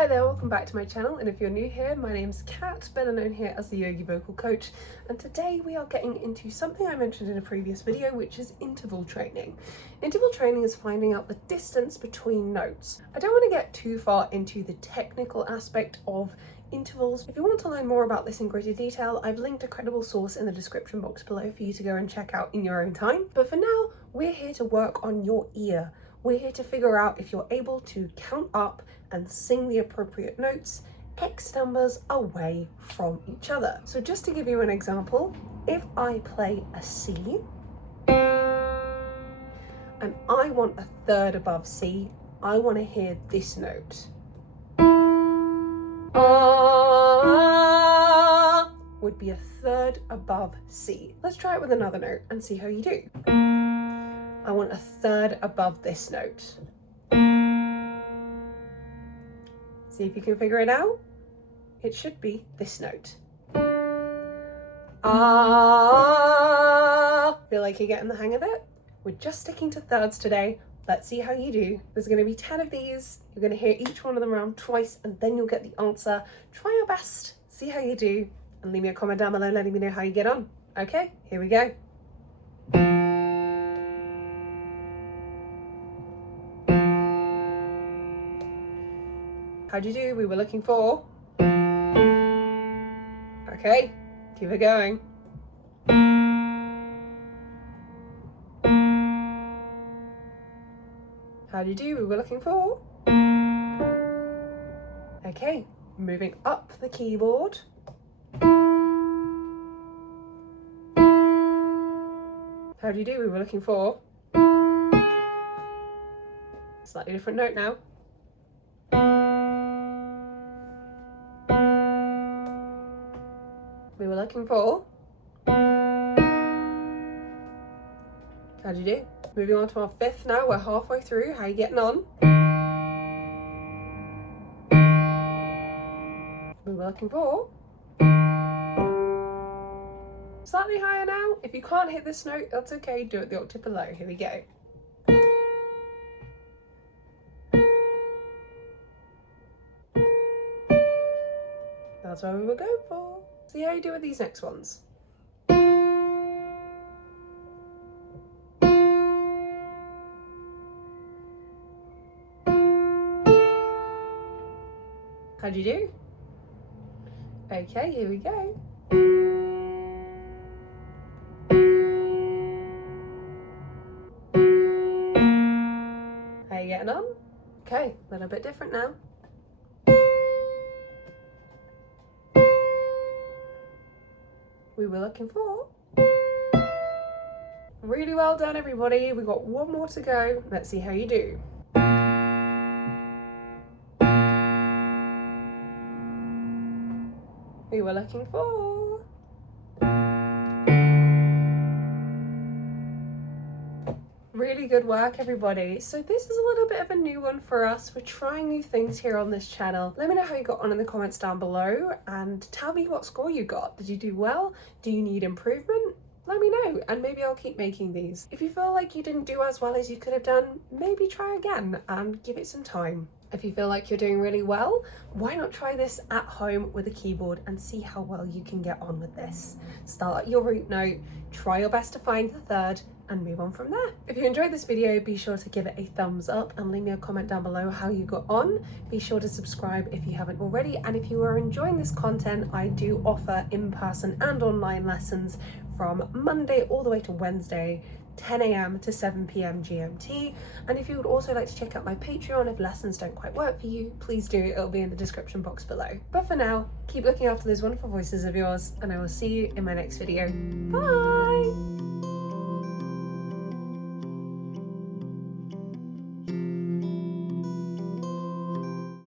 Hi there, welcome back to my channel, and if you're new here, my name's Kat, better known here as the Yogi vocal coach, and today we are getting into something I mentioned in a previous video, which is interval training. Interval training is finding out the distance between notes. I don't want to get too far into the technical aspect of intervals. If you want to learn more about this in greater detail, I've linked a credible source in the description box below for you to go and check out in your own time. But for now, we're here to work on your ear. We're here to figure out if you're able to count up and sing the appropriate notes X numbers away from each other. So just to give you an example, if I play a C and I want a third above C, I want to hear this note. Ah would be a third above C. Let's try it with another note and see how you do. I want a third above this note. See if you can figure it out. It should be this note. Ah! Feel like you're getting the hang of it? We're just sticking to thirds today. Let's see how you do. There's going to be 10 of these. You're going to hear each one of them around twice, and then you'll get the answer. Try your best, see how you do, and leave me a comment down below letting me know how you get on. Okay, here we go. How'd you do? We were looking for. Okay, keep it going. How'd you do? We were looking for. Okay, moving up the keyboard. How'd you do? We were looking for. Slightly different note now. We were looking for. How'd you do? Moving on to our fifth now, we're halfway through. How are you getting on? We were looking for. Slightly higher now. If you can't hit this note, that's okay, do it the octave below. Here we go. That's what we were going for. See how you do with these next ones. How'd you do? Okay, here we go. How are you getting on? Okay, a little bit different now. We were looking for. Really well done, everybody. We've got one more to go. Let's see how you do. We were looking for. Really good work, everybody. So this is a little bit of a new one for us. We're trying new things here on this channel. Let me know how you got on in the comments down below and tell me what score you got. Did you do well? Do you need improvement? Let me know and maybe I'll keep making these. If you feel like you didn't do as well as you could have done, maybe try again and give it some time. If you feel like you're doing really well, why not try this at home with a keyboard and see how well you can get on with this. Start at your root note, try your best to find the third, and move on from there. If you enjoyed this video, be sure to give it a thumbs up and leave me a comment down below how you got on. Be sure to subscribe if you haven't already, and if you are enjoying this content, I do offer in-person and online lessons from Monday all the way to Wednesday, 10 AM to 7 PM GMT. And if you would also like to check out my Patreon if lessons don't quite work for you, please do. It'll be in the description box below. But for now, keep looking after those wonderful voices of yours, and I will see you in my next video. Bye!